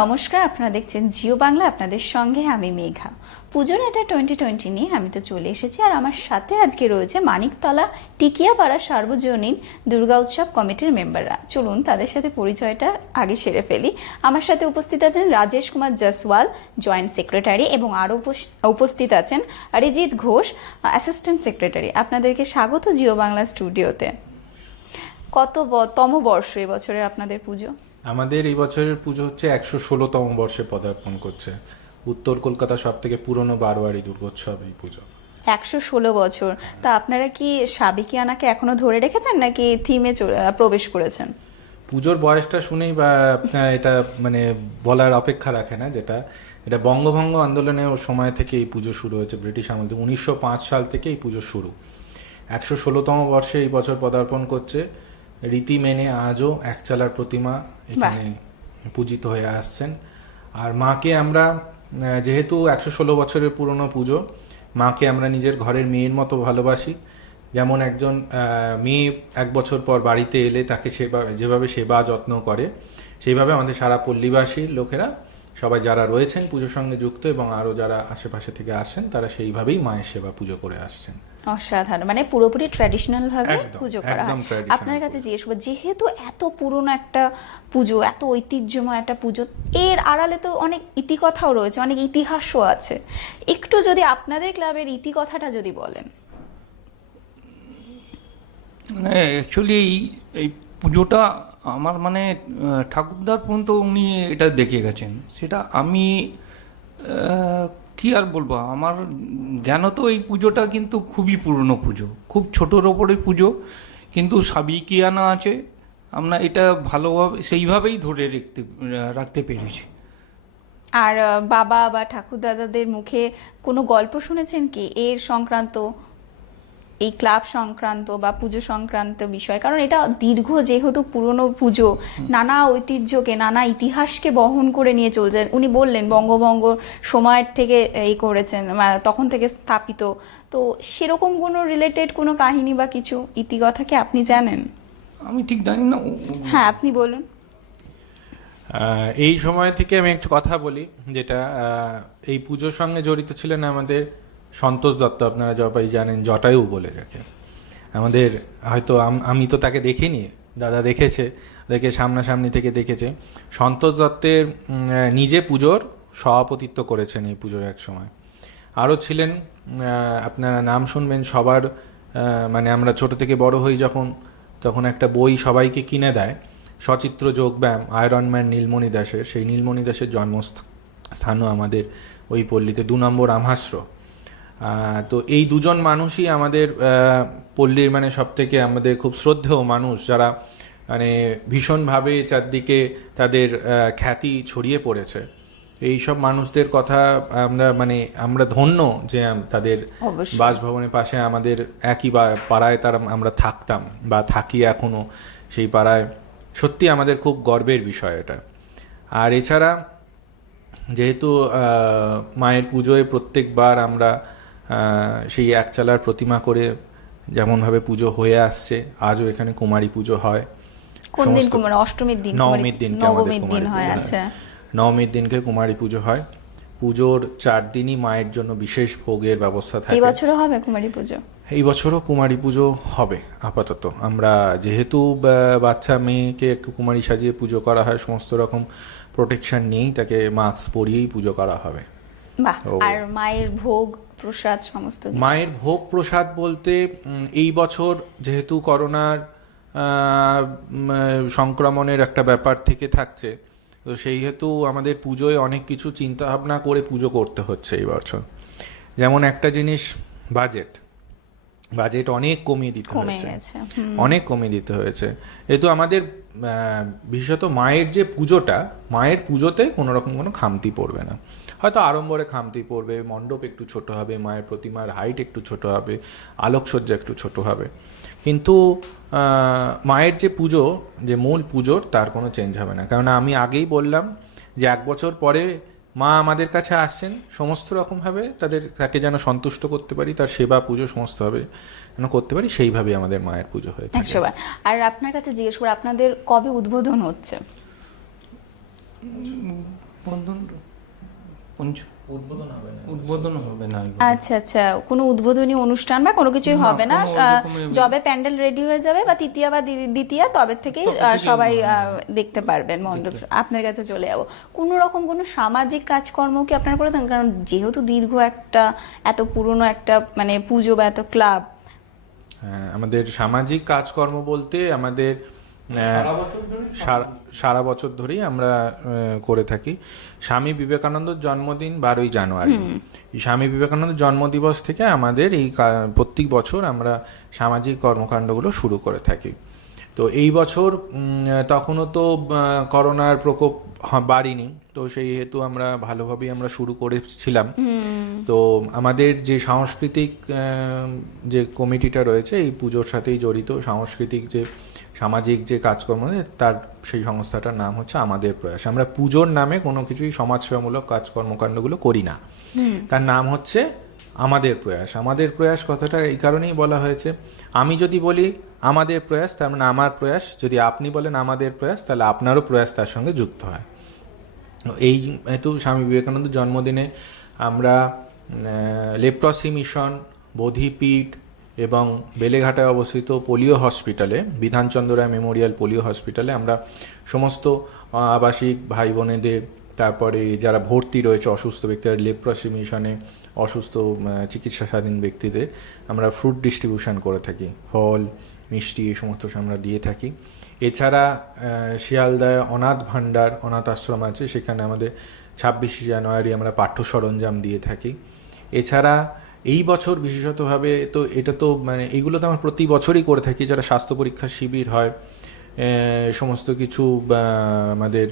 নমস্কার, আপনারা দেখছেন জিও বাংলা, আপনাদের সঙ্গে আমি মেঘা। পুজোর এটা টোয়েন্টি টোয়েন্টি নিয়ে আমি তো চলে এসেছি, আর আমার সাথে আজকে রয়েছে মানিকতলা টিকিয়াপাড়া সার্বজনীন দুর্গা উৎসব কমিটির মেম্বাররা। চলুন তাদের সাথে পরিচয়টা আগে সেরে ফেলি। আমার সাথে উপস্থিত আছেন রাজেশ কুমার জসওয়াল জয়েন্ট সেক্রেটারি, এবং আরও উপস্থিত আছেন অরিজিৎ ঘোষ অ্যাসিস্ট্যান্ট সেক্রেটারি আপনাদেরকে স্বাগত জিও বাংলা স্টুডিওতে। কত তম বর্ষ এবছরে আপনাদের পুজো? আমাদের এই বছরের পুজো হচ্ছে একশো ষোলোতম বর্ষে পদার্পণ করছে। উত্তর কলকাতা সব থেকে পুরনো বারোয়ারি দুর্গোৎসব এই পুজো। একশো ষোলো বছর। তা আপনারা কি সাবিকিয়ানাকে এখনও ধরে রেখেছেন নাকি থিমে প্রবেশ করেছেন? পুজোর বয়সটা শুনেই বা এটা মানে বলার অপেক্ষা রাখে না যেটা। এটা বঙ্গভঙ্গ আন্দোলনের সময় থেকে এই পুজো শুরু হয়েছে ব্রিটিশ আমল থেকে উনিশশো পাঁচ সাল থেকে এই পুজো শুরু। একশো ষোলোতম বর্ষে এই বছর পদার্পণ করছে। রীতি মেনে আজও একচালার প্রতিমা এখানে পূজিত হয়ে আসছেন। আর মাকে আমরা যেহেতু একশো ষোলো বছরের পুরনো পুজো মাকে আমরা নিজের ঘরের মেয়ের মতো ভালোবাসি। যেমন একজন মেয়ে এক বছর পর বাড়িতে এলে তাকে সেবা যেভাবে সেবা যত্ন করে সেইভাবে আমাদের সারা পল্লীবাসীর লোকেরা সবাই যারা রয়েছেন পুজোর সঙ্গে যুক্ত এবং আরও যারা আশেপাশে থেকে আসেন তারা সেইভাবেই মায়ের সেবা পুজো করে আসছেন। অসাধারণ। মানে পুরোপুরি ট্র্যাডিশনাল ভাবে পুজো করা হয়। আপনার কাছে জিজ্ঞেস করব যেহেতু এত পুরনো একটা পুজো এত ঐতিহ্যময় একটা পুজো এর আড়ালে তো অনেক ইতিকথাও রয়েছে অনেক ইতিহাসও আছে। একটু যদি আপনাদের ক্লাবের ইতিকথাটা যদি বলেন। মানে অ্যাকচুয়ালি এই এই পুজোটা আমার মানে ঠাকুরদার পর্যন্ত উনি এটা দেখে গেছেন। সেটা আমি কি আর বলব? আমার জ্ঞান তো এই পুজোটা কিন্তু খুবই পুরনো পুজো। খুব ছোটোর ওপরে পুজো, কিন্তু সাবিকিয়ানা আছে। আমরা এটা ভালোভাবে, সেইভাবেই ধরে রাখতে রাখতে পেরেছি। আর বাবা বা ঠাকুর দাদাদের মুখে কোনো গল্প শুনেছেন কি? এর সংক্রান্ত এই ক্লাব সংক্রান্ত বা পুজো সংক্রান্ত বিষয় কারণ এটা দীর্ঘ যেহেতু পুরনো পুজো নানা ঐতিহ্যকে নানা ইতিহাসকে বহন করে নিয়ে চলছে। উনি বললেন বঙ্গভঙ্গ সময়ের থেকে এই করেছেন মানে তখন থেকে স্থাপিত। তো সেরকম কোনো রিলেটেড কোনো কাহিনী বা কিছু ইতিকথা কি আপনি জানেন? আমি ঠিক জানি না। হ্যাঁ আপনি বলুন। এই সময় থেকে আমি একটু কথা বলি যেটা এই পুজোর সঙ্গে জড়িত ছিলেন আমাদের সন্তোষ দত্ত আপনারা সবাই জানেন, জটায়ু বলে যাকে। আমাদের হয়তো আমি তো তাকে দেখিনি, দাদা দেখেছে, দেখে সামনাসামনি থেকে দেখেছে। সন্তোষ দত্তের নিজে পুজোর সভাপতিত্ব করেছেন এই পুজোর এক সময়। আরও ছিলেন আপনারা নাম শুনবেন, সবার মানে আমরা ছোট থেকে বড় হই যখন, তখন একটা বই সবাইকে কিনে দেয়, সচিত্র যোগব্যায়াম আয়রন ম্যান নীলমণি দাসের। সেই নীলমণি দাসের জন্মস্থানও আমাদের ওই পল্লীতে, দু নম্বর আমহাস্র। তো এই দুজন মানুষই আমাদের আহ, পল্লীর মানে সব থেকে আমাদের খুব শ্রদ্ধেয় মানুষ যারা মানে ভীষণভাবে চারদিকে তাদের খ্যাতি ছড়িয়ে পড়েছে। এই সব মানুষদের কথা আমরা মানে আমরা ধন্য যে তাদের বাসভবনের পাশে আমাদের একই বা- পাড়ায় তারা আমরা থাকতাম বা থাকি এখনও সেই পাড়ায়। সত্যি আমাদের খুব গর্বের বিষয় এটা। আর এছাড়া যেহেতু আহ, মায়ের পুজোয় প্রত্যেকবার আমরা সেই একচালার প্রতিমা করে যেমনভাবে পুজো হয়ে আসছে আজও এখানে কুমারী পুজো হয়। কোন দিন কুমার? অষ্টমীর দিন নবমীর দিনকে নবমীর দিন হয় পুজো আচ্ছা। নবমীর দিনকে কুমারী পুজো হয়। পুজোর চার দিনই মায়ের জন্য বিশেষ ভোগের ব্যবস্থা থাকে। এই বছরও হবে কুমারী পুজো? এই বছরও কুমারী পুজো হবে আপাতত। আমরা যেহেতু বাচ্চা মেয়েকে একটু কুমারী সাজিয়ে পুজো করা হয় সমস্ত রকম প্রোটেকশন নিয়েই তাকে মাস্ক পরিয়েই পুজো করা হবে। বাহ। আর মায়ের ভোগ প্রসাদ সমস্ত মায়ের ভোগ প্রসাদ বলতে এই বছর যেহেতু করোনার সংক্রমণের একটা ব্যাপার থেকে থাকছে, তো সেই হেতু আমাদের পুজোয় অনেক কিছু চিন্তা ভাবনা করে পুজো করতে হচ্ছে এই বছর। যেমন একটা জিনিস, বাজেট। বাজেট অনেক কমিয়ে দিতে হয়েছে। অনেক কমিয়ে দিতে হয়েছে। যেহেতু আমাদের বিশেষত মায়ের যে পুজোটা মায়ের পুজোতে কোনো রকম কোনো খামতি পড়বে না। হয়তো আড়ম্বরে খামতি পড়বে মণ্ডপ একটু ছোট হবে মায়ের প্রতিমার হাইট একটু ছোট হবে আলোকসজ্জা একটু ছোট হবে। কিন্তু মায়ের যে পুজো যে মূল পুজোর তার কোনো চেঞ্জ হবে না। কারণ আমি আগেই বললাম যে এক বছর পরে মা আমাদের কাছে আসছেন সমস্ত রকমভাবে তাদের তাকে যেন সন্তুষ্ট করতে পারি তার সেবা পুজো সমস্তভাবে যেন করতে পারি সেইভাবে আমাদের মায়ের পুজো হয়ে থাকে। আর আপনার কাছে জিজ্ঞেস করে আপনাদের কবে উদ্বোধন হচ্ছে? পঞ্চ- উদ্বোধন হবে না। আচ্ছা আচ্ছা কোনো উদ্বোধনী অনুষ্ঠান বা কোনো কিছুই হবে না। কোনো যবে প্যান্ডেল রেডি হয়ে যাবে বা তৃতীয়া বা দ্বি- দ্বিতীয়া তবে থেকেই সবাই মনে দেখতে পারবেন মণ্ডপ। আপনার কাছে চলে যাব। কোনো রকম কোনো সামাজিক কাজকর্ম কি আপনারা করে দেন কারণ যেহেতু দীর্ঘ একটা এত পুরনো একটা মানে পুজো বা এত ক্লাব। হ্যাঁ, আমাদের সামাজিক কাজকর্ম বলতে আমাদের সারা বছর সারা সারা বছর ধরেই আমরা আহ, করে থাকি। স্বামী বিবেকানন্দর জন্মদিন বারোই জানুয়ারি। স্বামী বিবেকানন্দ জন্মদিবস থেকে আমাদের এই প্রত্যেক বছর আমরা সামাজিক কর্মকাণ্ডগুলো শুরু করে থাকি। তো এই বছর তখনও তো করোনার প্রকোপ বাড়েনি। তো সেই হেতু আমরা ভালোভাবেই আমরা শুরু করেছিলাম। তো আমাদের যে সাংস্কৃতিক আহ, যে কমিটিটা রয়েছে এই পুজোর সাথেই জড়িত। সাংস্কৃতিক যে সামাজিক যে কাজকর্ম তার সেই সংস্থাটার নাম হচ্ছে আমাদের প্রয়াস। আমরা পুজোর নামে কোনো কিছুই সমাজসেবামূলক কাজ কর্মকাণ্ডগুলো করি না। তার নাম হচ্ছে আমাদের প্রয়াস। আমাদের প্রয়াস কথাটা এই কারণেই বলা হয়েছে আমি যদি বলি আমাদের প্রয়াস তার মানে আমার প্রয়াস যদি আপনি বলেন আমাদের প্রয়াস তাহলে আপনারও প্রয়াস তার সঙ্গে যুক্ত হয়। এই হেতু স্বামী বিবেকানন্দ জন্মদিনে আমরা লেপ্রসি মিশন বোধিপীঠ এবং বেলেঘাটায় অবস্থিত পোলিও হসপিটালে বিধানচন্দ্র রায় মেমোরিয়াল পোলিও হসপিটালে আমরা সমস্ত আবাসিক ভাই বোনেদের তারপরে যারা ভর্তি রয়েছে, অসুস্থ ব্যক্তিরা লেপ্রসি মিশনে অসুস্থ চিকিৎসাধীন ব্যক্তিদের, আমরা ফ্রুট ডিস্ট্রিবিউশন করে থাকি। ফল, মিষ্টি, এই সমস্ত আমরা দিয়ে থাকি। এছাড়া শিয়ালদায় অনাথ ভাণ্ডার, অনাথ আশ্রম আছে, সেখানে আমাদের ছাব্বিশে জানুয়ারি আমরা পাঠ্য সরঞ্জাম দিয়ে থাকি। এছাড়া এই বছর বিশেষতভাবে তো এটা তো মানে এগুলো তো আমরা প্রতি বছরই করে থাকি যারা স্বাস্থ্য পরীক্ষা শিবির হয় সমস্ত কিছু আমাদের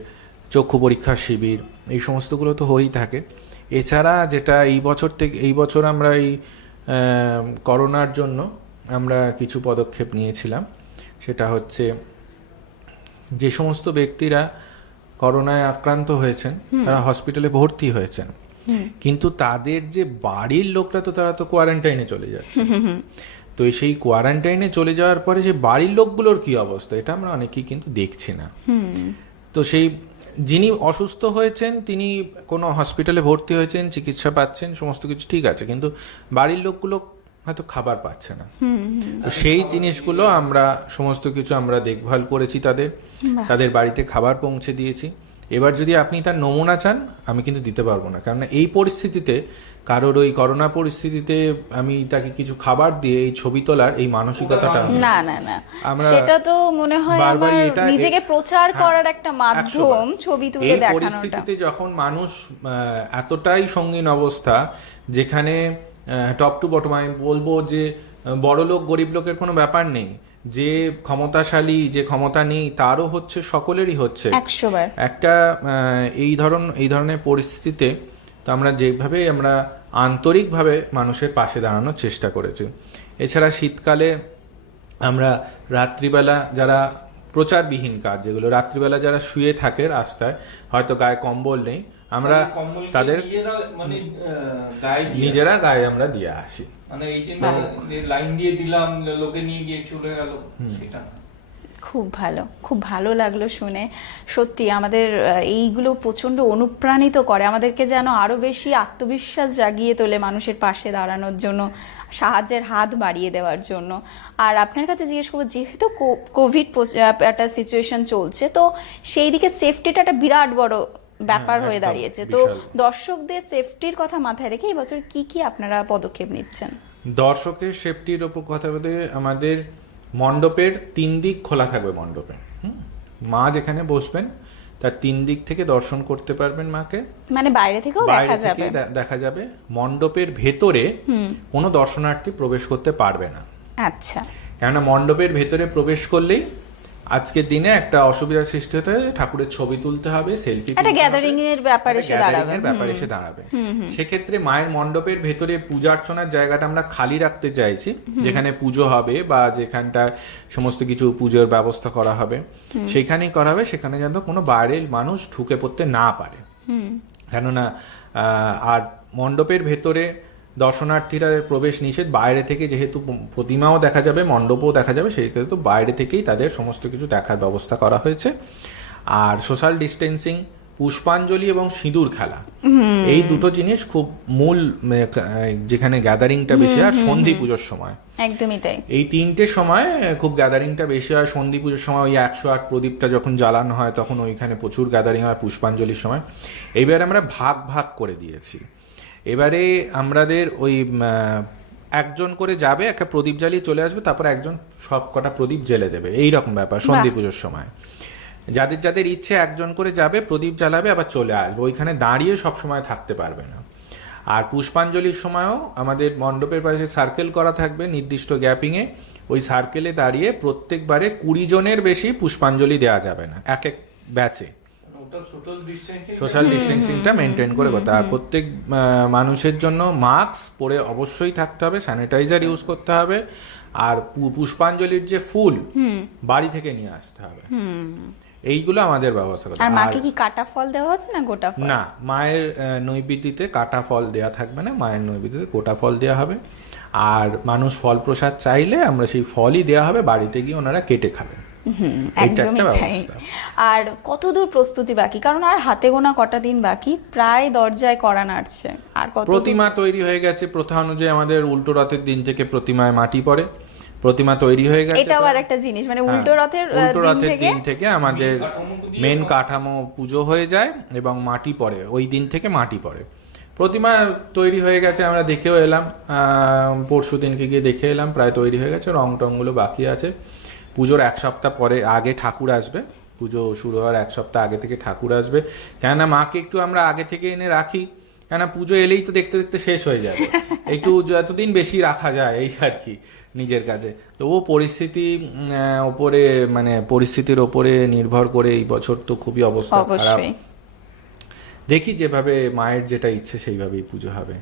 চক্ষু পরীক্ষা শিবির এই সমস্তগুলো তো হয়েই থাকে। এছাড়া যেটা এই বছর থেকে এই বছর আমরা এই করোনার জন্য আমরা কিছু পদক্ষেপ নিয়েছিলাম। সেটা হচ্ছে যে সমস্ত ব্যক্তিরা করোনায় আক্রান্ত হয়েছেন তারা হসপিটালে ভর্তি হয়েছেন। কিন্তু তাদের যে বাড়ির লোকরা তো তারা তো কোয়ারেন্টাইনে চলে যাচ্ছে। তো সেই কোয়ারেন্টাইনে চলে যাওয়ার পরে যে বাড়ির লোকগুলোর কি অবস্থা এটা আমরা অনেকেই কিন্তু দেখছি না। তো সেই যিনি অসুস্থ হয়েছেন তিনি কোনো হসপিটালে ভর্তি হয়েছেন চিকিৎসা পাচ্ছেন সমস্ত কিছু ঠিক আছে কিন্তু বাড়ির লোকগুলো হয়তো খাবার পাচ্ছে না। তো সেই জিনিসগুলো আমরা সমস্ত কিছু আমরা দেখভাল করেছি তাদের। তাদের বাড়িতে খাবার পৌঁছে দিয়েছি। এবার যদি আপনি তার নমুনা চান আমি কিন্তু দিতে পারব না। কারণ এই পরিস্থিতিতে কারোর ওই করোনা পরিস্থিতিতে আমি তাকে কিছু খাবার দিয়ে এই ছবি তোলার এই মানসিকতাটা না না না। সেটা তো মনে হয় আমার এটা- নিজেকে প্রচার হ্যাঁ, করার একটা মাধ্যম ছবি তুলে এই পরিস্থিতিতে যখন মানুষ আহ, এতটাই সঙ্গীন অবস্থা যেখানে টপ টু বটম আমি বলব যে বড় লোক গরিব লোকের কোনো ব্যাপার নেই। যে ক্ষমতাশালী যে ক্ষমতা নেই তারও হচ্ছে সকলেরই হচ্ছে। একটা আহ, এই ধরন এই ধরনের পরিস্থিতিতে তো আমরা যেভাবে আমরা আন্তরিকভাবে মানুষের পাশে দাঁড়ানোর চেষ্টা করেছি। এছাড়া শীতকালে আমরা রাত্রিবেলা যারা প্রচারবিহীন কাজ যেগুলো রাত্রিবেলা যারা শুয়ে থাকে রাস্তায় হয়তো গায়ে কম্বল নেই আমরা তাদের মানে নিজেরা গায়ে আমরা দিয়ে আসি। মানে এই যে লাইন দিয়ে দিলাম লোকে নিয়ে গিয়ে চলে গেল সেটা খুব ভালো খুব ভালো লাগল শুনে। সত্যি আমাদের এইগুলো প্রচণ্ড অনুপ্রাণিত করে। আমাদেরকে যেন আরও বেশি আত্মবিশ্বাস জাগিয়ে তোলে মানুষের পাশে দাঁড়ানোর জন্য সাহায্যের হাত বাড়িয়ে দেওয়ার জন্য। আর আপনার কাছে জিজ্ঞেস করব যেহেতু কো- কোভিড একটা সিচুয়েশন চলছে তো সেই দিকে সেফটিটা একটা বিরাট বড় ব্যাপার হ্যাঁ, হয়ে দাঁড়িয়েছে। তো দর্শকদের সেফটির কথা মাথায় রেখে এই বছর কি কি আপনারা পদক্ষেপ নিচ্ছেন? দর্শকের সেফটির ওপর কথা বলতে আমাদের মণ্ডপের তিন দিক খোলা থাকবে মণ্ডপে। মা যেখানে বসবেন তার তিন দিক থেকে দর্শন করতে পারবেন মাকে। মানে বাইরে থেকেও দেখা যাবে? দেখা যাবে। মণ্ডপের ভেতরে কোনো দর্শনার্থী প্রবেশ করতে পারবে না। আচ্ছা। কেননা মণ্ডপের ভেতরে প্রবেশ করলেই আজকের দিনে একটা অসুবিধার সৃষ্টি হতে ঠাকুরের ছবি তুলতে হবে সেলফি একটা গ্যাদারিং এর ব্যাপার এসে দাঁড়াবে। ব্যাপার এসে দাঁড়াবে। সেক্ষেত্রে মায়ের মণ্ডপের ভেতরে পূজা অর্চনার জায়গাটা আমরা খালি রাখতে চাইছি যেখানে পুজো হবে বা যেখানটা সমস্ত কিছু পুজোর ব্যবস্থা করা হবে সেখানেই করা হবে সেখানে যেন কোনো বাইরের মানুষ ঢুকে পড়তে না পারে। কেননা আর মণ্ডপের ভেতরে দর্শনার্থীরা প্রবেশ নিষেধ। বাইরে থেকে যেহেতু প্রতিমাও দেখা যাবে মণ্ডপও দেখা যাবে সেই ক্ষেত্রে বাইরে থেকেই তাদের সমস্ত কিছু দেখার ব্যবস্থা করা হয়েছে। আর সোশ্যাল ডিস্টেন্সিং পুষ্পাঞ্জলি এবং সিঁদুর খেলা। এই দুটো জিনিস খুব মূল যেখানে গ্যাদারিংটা বেশি হয় সন্ধি পুজোর সময়। একদমই তাই। এই তিনটে সময় খুব গ্যাদারিংটা বেশি হয়। সন্ধি পুজোর সময় ওই একশো আট প্রদীপটা যখন জ্বালানো হয় তখন ওইখানে প্রচুর গ্যাদারিং হয় পুষ্পাঞ্জলির সময়। এইবার আমরা ভাগ ভাগ করে দিয়েছি। এবারে আমাদের ওই একজন করে যাবে একটা প্রদীপ জ্বালিয়ে চলে আসবে তারপর একজন সব কটা প্রদীপ জেলে দেবে। এই রকম ব্যাপার সন্ধি পুজোর সময়। যাদের যাদের ইচ্ছে একজন করে যাবে প্রদীপ জ্বালাবে আবার চলে আসবে। ওইখানে দাঁড়িয়ে সব সময় থাকতে পারবে না। আর পুষ্পাঞ্জলির সময়ও আমাদের মণ্ডপের পাশে সার্কেল করা থাকবে নির্দিষ্ট গ্যাপিংয়ে ওই সার্কেলে দাঁড়িয়ে প্রত্যেকবারে কুড়ি জনের বেশি পুষ্পাঞ্জলি দেওয়া যাবে না এক এক ব্যাচে সোশ্যাল ডিস্টেন্সিংটা মেনটেন করে করতে হবে। আর প্রত্যেক মানুষের জন্য মাস্ক পরে অবশ্যই থাকতে হবে স্যানিটাইজার ইউজ করতে হবে আর পু- পুষ্পাঞ্জলির যে ফুল বাড়ি থেকে নিয়ে আসতে হবে। এইগুলো আমাদের ব্যবস্থা করতে আর হবে। মাকে কি কাটা ফল দেওয়া হচ্ছে না গোটা ফল? না মায়ের নৈবেদ্যতে কাটা ফল দেয়া থাকবে না মায়ের নৈবেদ্যতে গোটা ফল দেওয়া হবে। আর মানুষ ফল প্রসাদ চাইলে আমরা সেই ফলই দেওয়া হবে বাড়িতে গিয়ে ওনারা কেটে খাবেন। একদমই তাই। আর কতদূর প্রস্তুতি বাকি? কারণ আর হাতে গোনা কটা দিন বাকি? প্রায় দরজায় করা নাড়ছে। আর কত প্রতিমা তৈরি হয়ে গেছে। প্রথা অনুযায়ী আমাদের উল্টো রথের দিন থেকে প্রতিমায় মাটি পড়ে। প্রতিমা তৈরি হয়ে গেছে এটাও আর একটা জিনিস মানে উল্টো হ্যাঁ, রথের উল্টো রথের দিন থেকে আমাদের মেন কাঠামো পুজো হয়ে যায় এবং মাটি পড়ে। ওই দিন থেকে মাটি পড়ে। প্রতিমা তৈরি হয়ে গেছে আমরা দেখেও এলাম। পরশু দিনকে গিয়ে দেখে এলাম প্রায় তৈরি হয়ে গেছে রং টংগুলো বাকি আছে। পুজোর এক সপ্তাহ পরে আগে ঠাকুর আসবে। পুজো শুরু হওয়ার এক সপ্তাহ আগে থেকে ঠাকুর আসবে। কেননা মাকে একটু আমরা আগে থেকে এনে রাখি কেননা পুজো এলেই তো দেখতে দেখতে শেষ হয়ে যাবে। একটু যতদিন বেশি রাখা যায় এই আর কি নিজের কাছে তো ও পরিস্থিতি ওপরে মানে পরিস্থিতির ওপরে নির্ভর করে এই বছর তো খুবই অবস্থা খারাপ। দেখি যেভাবে মায়ের যেটা ইচ্ছে সেইভাবেই পুজো হবে।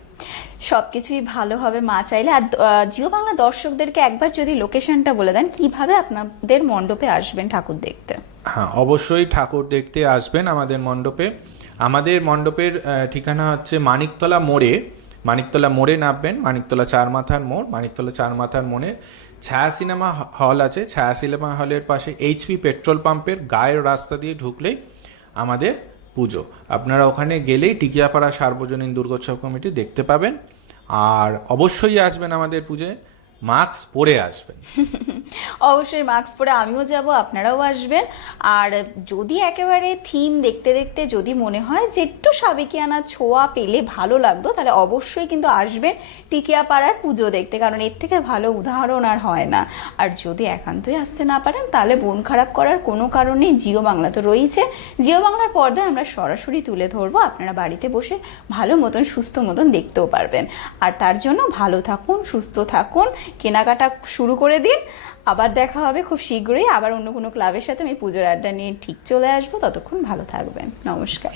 সবকিছুই ভালো হবে মা চাইলে। আর জিও বাংলা দর্শকদেরকে একবার যদি লোকেশনটা বলে দেন কীভাবে আপনাদের মণ্ডপে আসবেন ঠাকুর দেখতে? হ্যাঁ অবশ্যই ঠাকুর দেখতে আসবেন আমাদের মণ্ডপে। আমাদের মণ্ডপের ঠিকানা হচ্ছে মানিকতলা মোড়ে। মানিকতলা মোড়ে নামবেন মানিকতলা চার মাথার মোড়। মানিকতলা চার মাথার মোড়ে ছায়া সিনেমা হল আছে। ছায়া সিনেমা হলের পাশে এইচপি পেট্রোল পাম্পের গায়ের রাস্তা দিয়ে ঢুকলেই আমাদের পুজো। আপনারা ওখানে গেলেই টিকিয়াপাড়া সার্বজনীন দুর্গোৎসব কমিটি দেখতে পাবেন। আর অবশ্যই আসবেন আমাদের পুজোয়। মাস্ক পরে আসবেন। অবশ্যই মাস্ক পরে আমিও যাব, আপনারাও আসবেন। আর যদি একেবারে থিম দেখতে দেখতে যদি মনে হয় যে একটু সাবেকিয়ানা ছোঁয়া পেলে ভালো লাগতো, তাহলে অবশ্যই কিন্তু আসবেন টিকিয়াপাড়ার পুজো দেখতে, কারণ এর থেকে ভালো উদাহরণ আর হয় না। আর যদি একান্তই আসতে না পারেন, তাহলে মন খারাপ করার কোনো কারণেই জিও বাংলা তো রয়েছে। জিও বাংলার পর্দায় আমরা সরাসরি তুলে ধরবো, আপনারা বাড়িতে বসে ভালো মতন, সুস্থ মতন দেখতেও পারবেন। আর তার জন্য ভালো থাকুন, সুস্থ থাকুন কেনাকাটা শুরু করে দিন। আবার দেখা হবে খুব শীঘ্রই। আবার অন্য কোনো ক্লাবের সাথে আমি পুজোর আড্ডা নিয়ে ঠিক চলে আসব। ততক্ষণ ভালো থাকবেন। নমস্কার।